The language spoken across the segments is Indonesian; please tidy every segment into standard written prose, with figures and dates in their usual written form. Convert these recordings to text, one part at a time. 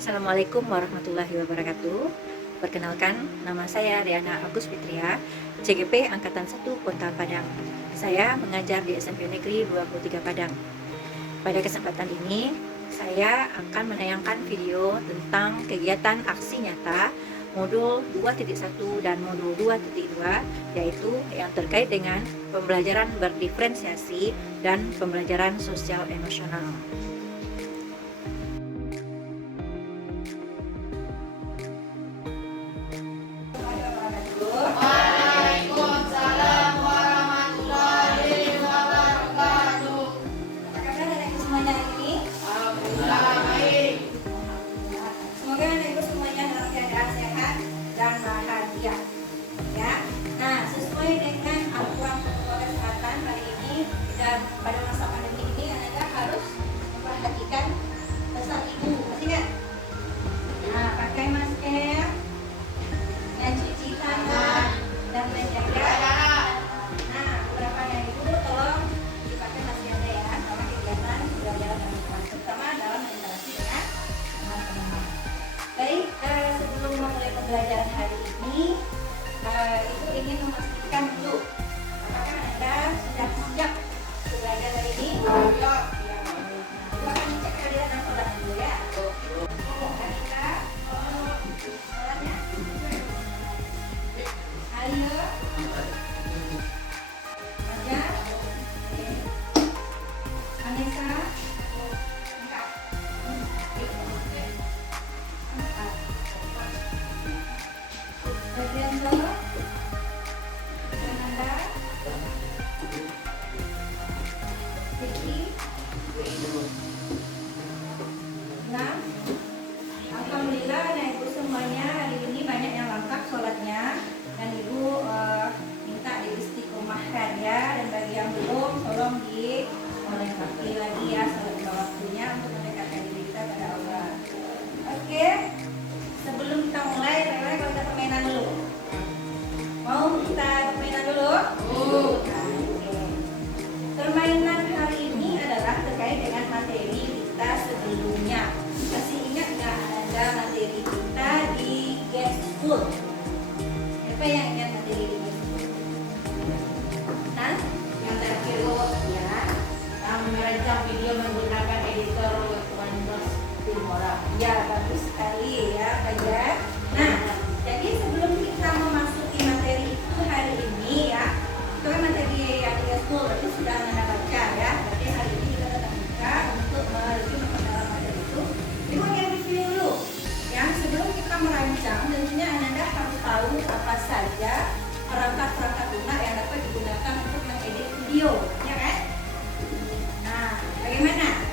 Assalamualaikum warahmatullahi wabarakatuh. Perkenalkan, nama saya Riana Agus Fitria, CGP Angkatan 1 Kota Padang. Saya mengajar di SMP Negeri 23 Padang. Pada kesempatan ini, saya akan menayangkan video tentang kegiatan aksi nyata modul 2.1 dan modul 2.2, yaitu yang terkait dengan pembelajaran berdiferensiasi dan pembelajaran sosial emosional. Waalaikumsalam warahmatullahi wabarakatuh. Apa kabar anak-anak semuanya hari ini? Alhamdulillah baik. Semoga anak-anak semuanya dalam keadaan sehat dan bahagia. Ya. Nah, sesuai dengan aturan protokol kesehatan hari ini dan pada masa pandemi ini, anak-anak harus memperhatikan pesan ibu. Masih ingat? Nah, pakai masker, mencuci tangan, dan menjaga. Nah, beberapa yang ibu tolong dipakai masker ya, karena kegiatan belajar dan bermain, terutama dalam interaksi dengan teman-teman. Baik, sebelum memulai pembelajaran hari ini, ibu ingin memastikan dulu apakah anda sudah siap untuk belajar hari ini? Ya. Ibu akan cek kehadiran dan sholat dulu ya. Dan kita sholatnya. Ayo. Ajar. Anissa. Angkat. Angkat. Adrianto. Fernanda. Vicky. Enam. Alhamdulillah anak ibu semuanya hari ini banyak yang lengkap sholatnya dan ibu minta diistiqomahkan ya, dan bagi yang belum tolong dilengkapi lagi ya sholat lima waktunya untuk mendekatkan diri kita pada Allah. Oke, sebelum kita mulai, rela kalau kita permainan dulu. Mau kita permainan dulu? Nah, oke. Permainan hari ini adalah terkait dengan materi kita sebelumnya. Masih ingat nggak ada materi kita di Get School? Siapa yang ingat materi di Get School? Nah, Yang terakhir ya. merancang video menggunakan editor Windows Filmora. Ya, bagus sekali ya, Fajar. Nah, jadi sebelum kita memasuki materi itu hari ini ya, itu kan materi yang di school itu sudah Anda baca ya. Berarti hari ini kita tetap buka untuk mereview memperdalam materi itu. Ibu ingin review dulu. Yang sebelum kita merancang, tentunya Anda harus tahu apa saja perangkat-perangkat lunak yang dapat digunakan untuk mengedit video, ya kan? Nah, bagaimana?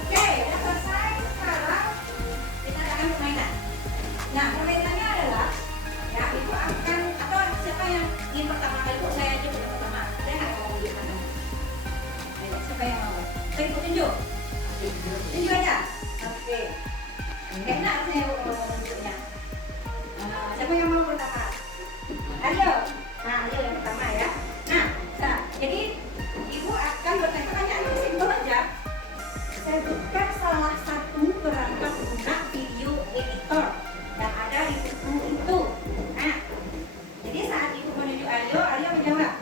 Oke, udah selesai. Sekarang kita akan permainan. Nah, permainannya adalah ya, ibu akan, atau siapa yang ingin pertama kali? Ibu saya aja yang pertama. Saya nggak mau di mana. Ayo, siapa yang mau? Saya ibu tunjuk. Tunjuk aja. Oke. Enak saya tunjuknya. Siapa yang mau pertama? Ayo. Nah, ayo yang pertama ya. Nah, jadi ibu akan bertanya, pertanyaannya simpel aja. Sebutkan salah satu perangkat lunak video editor yang ada di buku itu. Nah, jadi saat ibu menunjuk Aryo menjawab.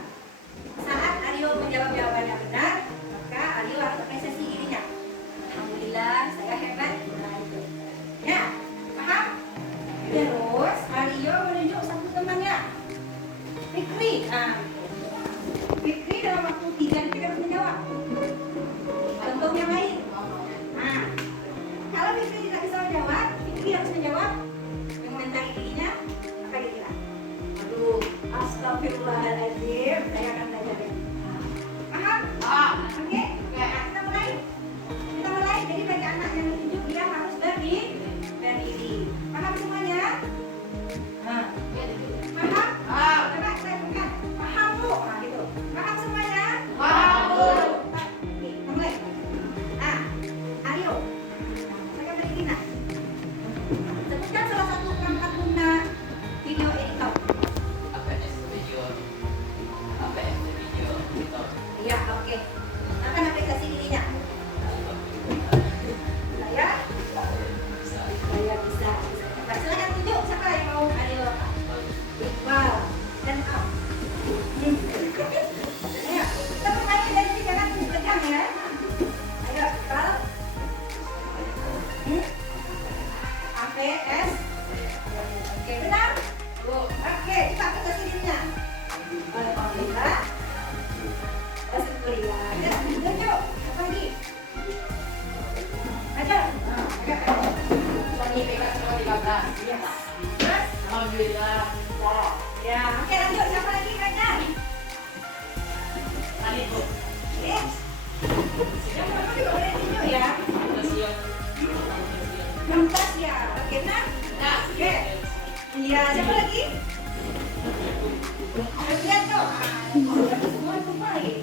Saat Aryo menjawab jawabannya benar, maka Aryo harus apresiasi dirinya. Alhamdulillah, saya hebat. Nah, itu. Ya, paham? Terus Aryo menunjuk satu temannya, Fikri. Nah, Fikri dalam waktu 3 detik harus menjawab. Contoh yang lain. Nah, kalau Fikri tidak bisa menjawab, Fikri harus menjawab, mengomentari dirinya, apa kira-kira? Aduh, astagfirullahaladzim, saya akan belajar ya. Paham? Oke? Nah, kita mulai. Kita mulai. Jadi bagi anak yang ditunjuk, dia harus berdiri. Paham semuanya? Nah, paham? Coba saya bukan. Paham bu? Nah, gitu. Paham semuanya? Paham, Bu. Oke, kita mulai. Nah, Aryo. Nah, saya berdiri nah. Hmm? AVS. Oke, benar? Oke, cepat ke sininya. Alhamdulillah. Alhamdulillah. Ya, tunjuk. Apa lagi? Ada. Agak. Tadi pegang semua 13. Yes. Terus? Alhamdulillah. Ya, oke lanjut. Siapa lagi Kak? Tadi tuh. Oke. Yang pertama juga boleh tunjuk ya. Udah siap. 16 ya. Oke, nah. Nah, Oke. Iya, siapa lagi? Lihat tuh. Semua lupa lagi.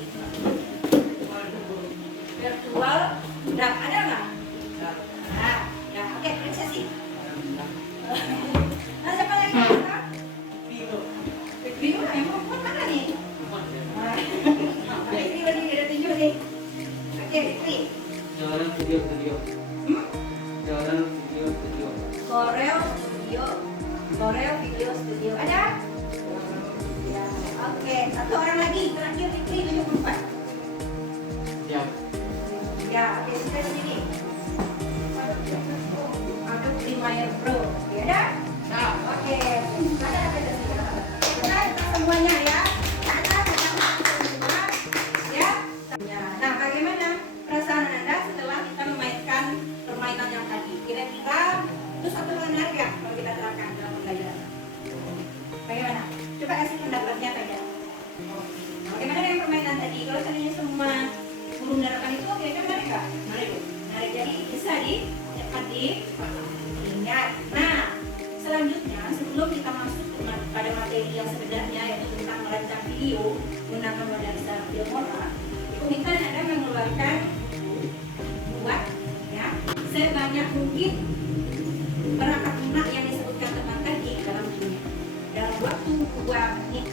Virtual. Udah ada nggak? Nah, ya. Oke, prinsesi. Nah, siapa lagi? Biru, yang perempuan mana nih? Nah, ini lagi ada tunjuk nih. Oke, Fitri. Jalan video. Hmm? Jalan video. Koreo Video Studio. Ada? Ya. Oke, satu orang lagi. Terakhir Fitri tunjuk empat. Siap. Ya, oke, sudah sini. Adobe Premiere Pro. Oke, ada? nah. Oke, ada apa di sini? Kita semuanya ya. Ada semua. Ya. Nah, bagaimana perasaan Anda setelah kita memainkan permainan yang tadi? Kira-kira itu satu hal menarik ya kalau kita terapkan dalam pembelajaran. Bagaimana? Coba kasih pendapatnya saja. Bagaimana dengan permainan tadi? Kalau seandainya semua guru menerapkan itu, kira-kira menarik nggak? Menarik. Jadi bisa dapat diingat. Nah, selanjutnya sebelum kita masuk pada materi yang sebenarnya yaitu tentang merancang video menggunakan modal dasar Filmora, kita Anda mengeluarkan buat ya sebanyak mungkin perangkat lunak yang disebutkan teman tadi dalam waktu 2 menit.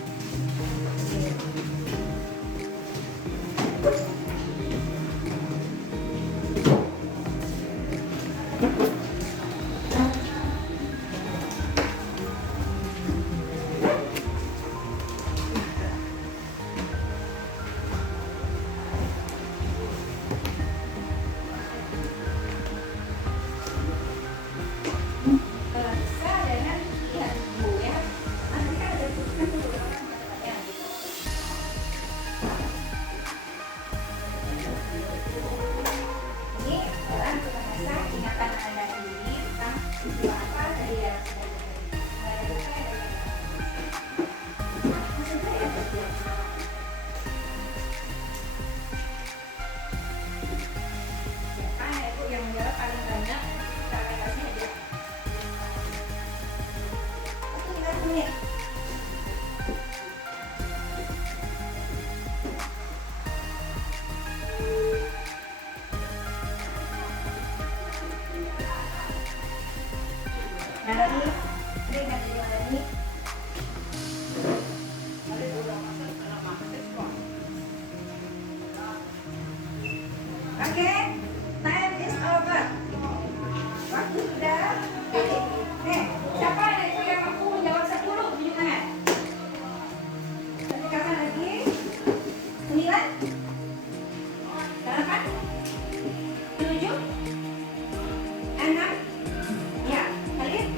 Bisa dengan lihat dulu ya. Nanti kan ada tulisan beberapa kata-kata gitu. Ini adalah bahasa ingatan Anda sendiri tentang peristiwa apa tadi ya. Maksudnya ya betul. Siapa itu yang menjawab paling banyak? Kita akan kasih aja. Oke, 5 menit. Nandani, Nandani. Oke, time is over. Waktu sudah. Oke, nih, siapa ada itu yang mampu menjawab 10? Tunjuk tangan. Tunjukkan lagi. 9, 8, 7, 6. Ya, kalian.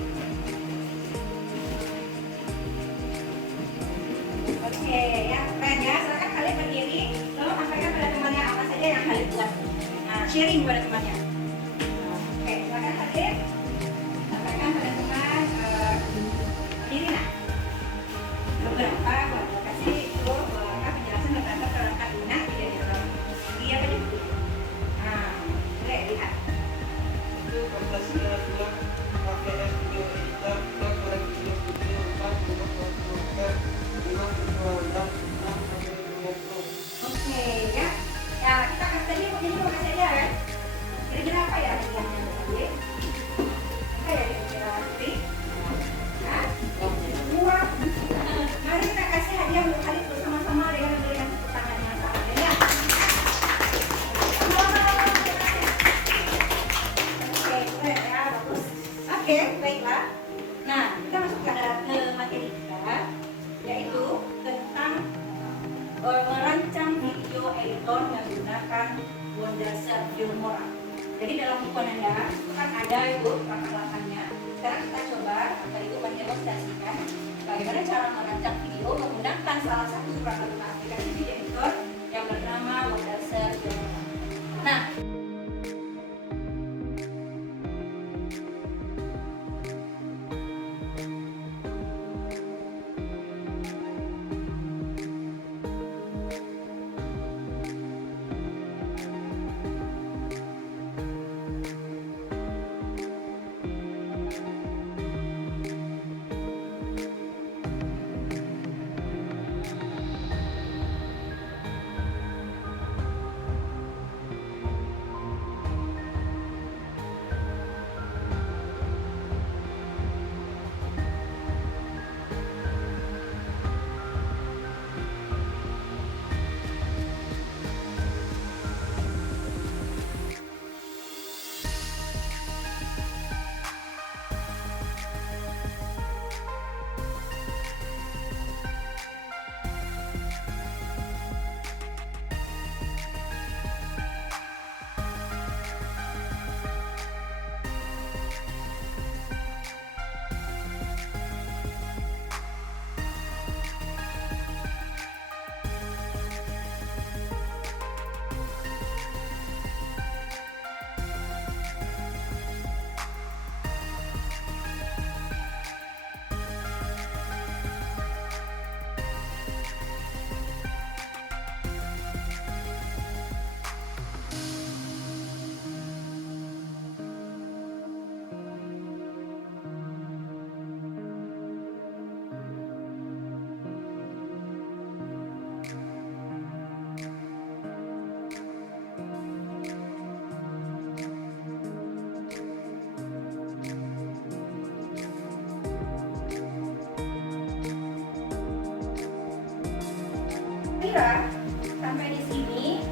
Oke, ya, keren ya. Silakan kalian berdiri, lalu sampaikan pada temannya apa saja yang kalian buat. Nah, sharing pada temannya. Oke, silakan kalian sampaikan pada teman diri nah. Beberapa buat kasih beberapa penjelasan beberapa perangkat lunak tidak di dalam dia apa dulu. Nah, boleh lihat. Itu Pancasila 2 AVS Video Editor dan Korek Video Studio 4 untuk software 5 Visual dan 6 Premiere Pro. Oke, ya. Ya, kita tadi mau kasih aja kan. Kira-kira apa ya yang tadi? Apa ya kira-kira tadi? Hah? Dua. Mari kita kasih hadiah untuk kalian bersama-sama dengan memberikan tepuk tangan yang sama. Ya. Oke, keren ya, bagus. Oke, baiklah. Nah, kita masuk ke materi kita, yaitu tentang merancang video editor menggunakan Wondasar Filmora. Jadi dalam buku Ananda itu kan ada itu perangkat-perangkatnya. Sekarang kita coba apa itu mendemonstrasikan bagaimana cara merancang video menggunakan salah satu perangkat lunak aplikasi video editor yang bernama Wondershare. Nah, kira sampai di sini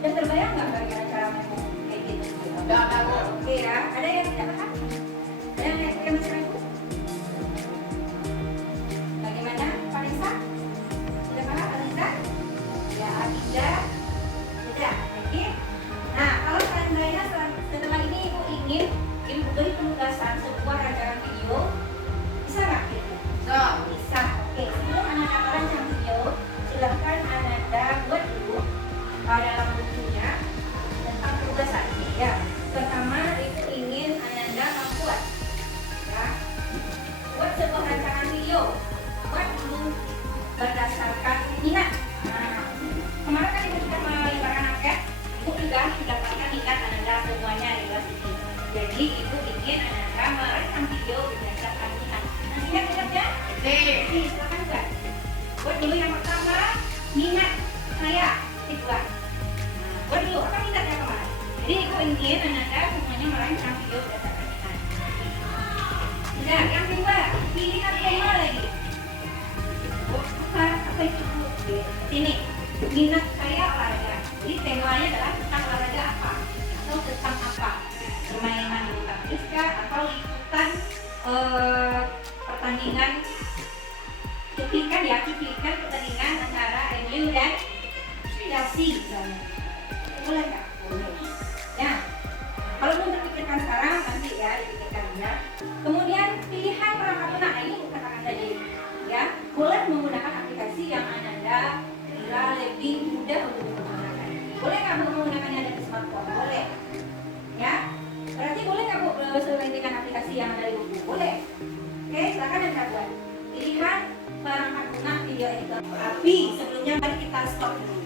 udah terbayang nggak bagaimana cara main kayak gitu? Udah ada Bu. Oke ya, ada yang tidak paham? Ada yang masih ragu? Bagaimana, Vanessa? Sudah paham, Vanessa? Ya, Abida? Sudah, oke. Nah, kalau seandainya setelah ini Ibu ingin Ibu beri penugasan sebuah rancangan video, bisa nggak gitu? Bisa. Oke, sebelum anak-anak merancang video, silahkan Ananda buat dulu dalam bukunya tentang penugasan ya. Pertama, Ibu ingin Ananda membuat ya, buat sebuah rancangan video. Buat dulu berdasarkan minat. Nah, kemarin kan Ibu sudah melibatkan angket, Ibu juga mendapatkan minat Ananda semuanya di kelas ini. Jadi Ibu ingin Ananda merancang video berdasarkan minat. Nah, minatnya? Silakan enggak? Buat dulu yang pertama, minat saya kedua. Buat dulu apa minatnya kemarin? Jadi Ibu ingin Ananda semuanya merancang video berdasarkan minat. Sudah, yang kedua, pilihan tema lagi. Apa itu Bu? Sini, minat saya olahraga. Jadi temanya adalah tentang olahraga apa? Atau tentang apa? Permainan bulu tangkis kah? Atau ikutan pertandingan cuplikan pertandingan antara MU dan Chelsea misalnya. Boleh nggak? Boleh. Nah, kalau belum terpikirkan sekarang nanti ya dipikirkan ya. Kemudian pilihan perangkat lunak, nah ini katakan tadi ya, boleh menggunakan aplikasi yang Ananda kira lebih mudah untuk menggunakan. Boleh nggak menggunakannya dari smartphone? Boleh. Ya, berarti boleh nggak Bu menginstalkan aplikasi yang ada di buku? Boleh. Oke, silakan Anda buat pilihan perangkat lunak video editor. Tapi sebelumnya mari kita stop dulu.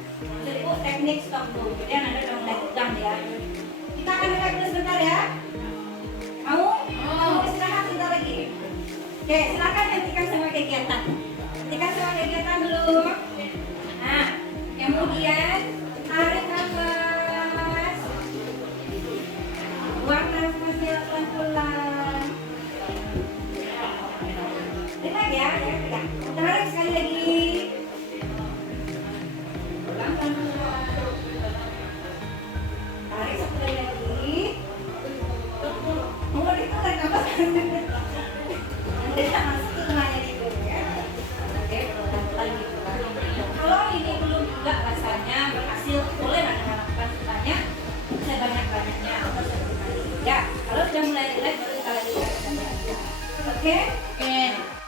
Jadi Bu, teknik stop dulu. Jadi Anda udah mulai tegang ya. Kita akan relax dulu sebentar ya. Mau? Mau istirahat sebentar lagi. Oke, silakan hentikan semua kegiatan. Hentikan semua kegiatan dulu. Nah, kemudian tarik nafas. Buang nafasnya pelan-pelan. Relax ya, pegang. Tarik sekali lagi. Pelan-pelan dulu. Tarik satu kali lagi. Mulai itu tarik nafas. Tidak masuk ke tengahnya gitu ya. Oke, pelan-pelan gitu. Kalau ini belum juga rasanya berhasil, boleh Anda lakukan sebanyak sebanyak-banyaknya atau Oke? Oke.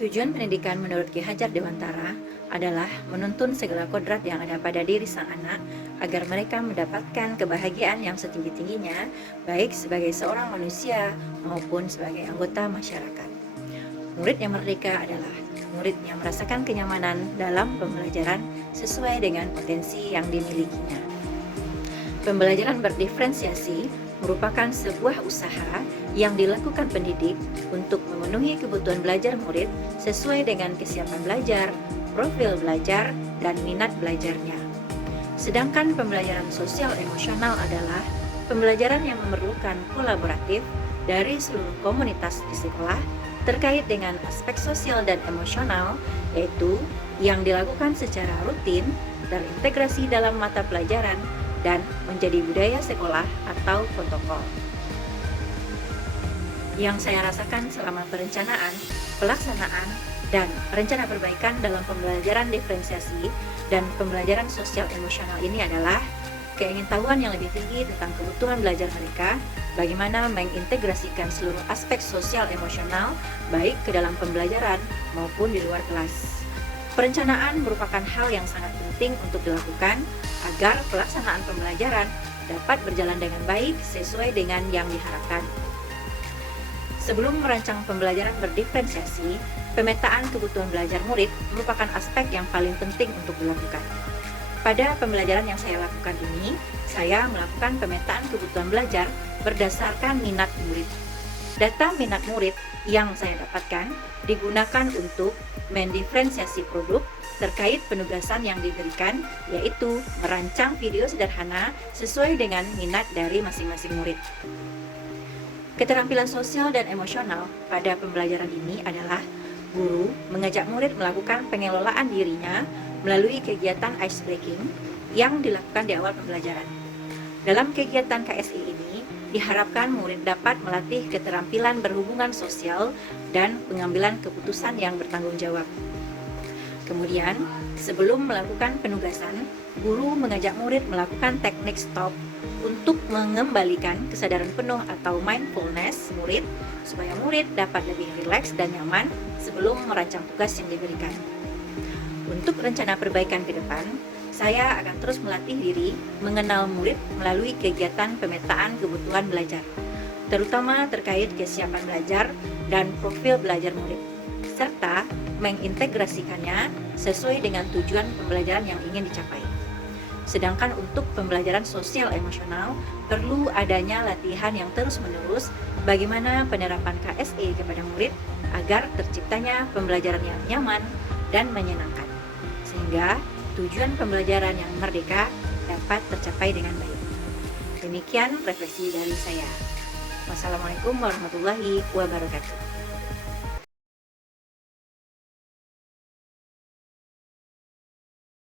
Tujuan pendidikan menurut Ki Hajar Dewantara adalah menuntun segala kodrat yang ada pada diri sang anak agar mereka mendapatkan kebahagiaan yang setinggi-tingginya, baik sebagai seorang manusia maupun sebagai anggota masyarakat. Murid yang merdeka adalah murid yang merasakan kenyamanan dalam pembelajaran sesuai dengan potensi yang dimilikinya. Pembelajaran berdiferensiasi merupakan sebuah usaha yang dilakukan pendidik untuk memenuhi kebutuhan belajar murid sesuai dengan kesiapan belajar, profil belajar, dan minat belajarnya. Sedangkan pembelajaran sosial emosional adalah pembelajaran yang memerlukan kolaboratif dari seluruh komunitas di sekolah terkait dengan aspek sosial dan emosional, yaitu yang dilakukan secara rutin, terintegrasi dalam mata pelajaran, dan menjadi budaya sekolah atau protokol. Yang saya rasakan selama perencanaan, pelaksanaan, dan rencana perbaikan dalam pembelajaran diferensiasi dan pembelajaran sosial emosional ini adalah keingintahuan yang lebih tinggi tentang kebutuhan belajar mereka, bagaimana mengintegrasikan seluruh aspek sosial emosional baik ke dalam pembelajaran maupun di luar kelas. Perencanaan merupakan hal yang sangat penting untuk dilakukan agar pelaksanaan pembelajaran dapat berjalan dengan baik sesuai dengan yang diharapkan. Sebelum merancang pembelajaran berdiferensiasi, pemetaan kebutuhan belajar murid merupakan aspek yang paling penting untuk dilakukan. Pada pembelajaran yang saya lakukan ini, saya melakukan pemetaan kebutuhan belajar berdasarkan minat murid. Data minat murid yang saya dapatkan digunakan untuk mendiferensiasi produk terkait penugasan yang diberikan, yaitu merancang video sederhana sesuai dengan minat dari masing-masing murid. Keterampilan sosial dan emosional pada pembelajaran ini adalah guru mengajak murid melakukan pengelolaan dirinya melalui kegiatan ice breaking yang dilakukan di awal pembelajaran. Dalam kegiatan KSI ini, diharapkan murid dapat melatih keterampilan berhubungan sosial dan pengambilan keputusan yang bertanggung jawab. Kemudian, sebelum melakukan penugasan, guru mengajak murid melakukan teknik stop untuk mengembalikan kesadaran penuh atau mindfulness murid supaya murid dapat lebih rileks dan nyaman sebelum merancang tugas yang diberikan. Untuk rencana perbaikan ke depan, saya akan terus melatih diri mengenal murid melalui kegiatan pemetaan kebutuhan belajar, terutama terkait kesiapan belajar dan profil belajar murid, serta mengintegrasikannya sesuai dengan tujuan pembelajaran yang ingin dicapai. Sedangkan untuk pembelajaran sosial emosional, perlu adanya latihan yang terus-menerus bagaimana penerapan KSE kepada murid agar terciptanya pembelajaran yang nyaman dan menyenangkan, sehingga tujuan pembelajaran yang merdeka dapat tercapai dengan baik. Demikian refleksi dari saya. Wassalamualaikum warahmatullahi wabarakatuh.